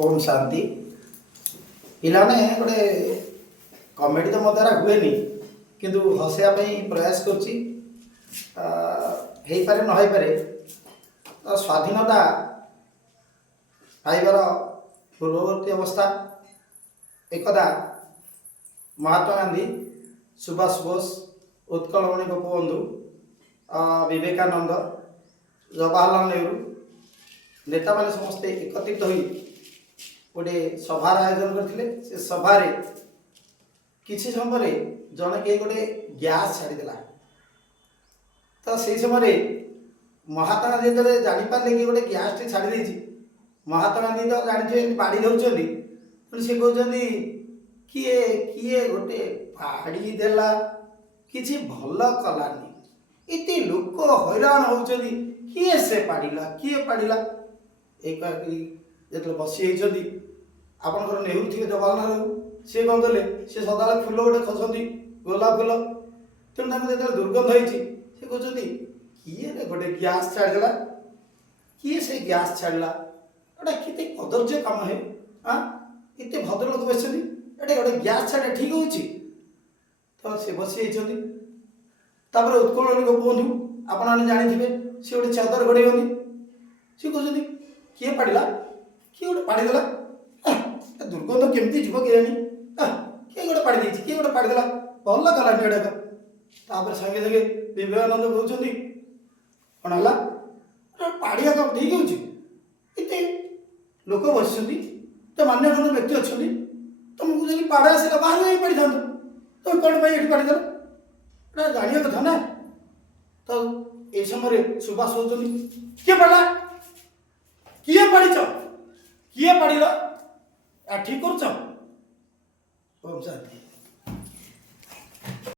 ओम शांति पिलाने गोटे कमेडी तो मो द्वारा हुए किंतु हसैया प्रयास करुच्ची पारे न पारे तो स्वाधीनता पाइबार पूर्ववर्ती अवस्था एकदा महात्मा गांधी सुभाष बोस उत्कलमणि गोपबंधु विवेकानंद जवाहरलाल नेहरू नेता मैंने समस्ते एकत्रित हो गोटे सभार आयोजन करते से सभारे किसी समय जड़े के गोटे गैस छाड़देला तो से समय महात्मा गांधी जो जापारे कि गोटे गैस टे छाड़ी महात्मा गांधी तो जानते बाड़ी दौरान सी कहते किए किए गोटे बाड़ी देला किसी भल कलानी इतने लोक हैरान होती किए से पाड़ा किए पाड़ा एक जो बसी आपंकर नेहरू थे जवाहरलाल नेहरू सी कौन कले सी सदा फुल गोटे खसती गोलाप फुल तेणु जो दुर्गंध होती सी कहते किए गोटे गैस छाड़देला किए से गैस छाड़ा गोटे कितने कदर्य कम है इतने भद्र लोक बस गोटे गैस छाड़े ठीक हो तो सी बसी उत्कल गोपबंधु आपने जानी सी गोटे चादर घोड़े सी कहते किए पाड़ा किए गोटे पाड़देला दुर्गंध केमती जीव के किए गोटे पाड़ी किए गोटे पाड़देला भल कलानी एडाक तापर संगे संगे विवेकानंद कहते कौन है पाड़िया कम ठीक हो लोक बस तो मान्यगण्य व्यक्ति अच्छा तुमको जब पाड़ा आसला बाहर पड़ी था तुम कौन ये पाड़देल जाना कथा ना तो ये समय सुभाष कहते किए पाड़ा किए पाड़ किए पाड़ ठीक कर शांति।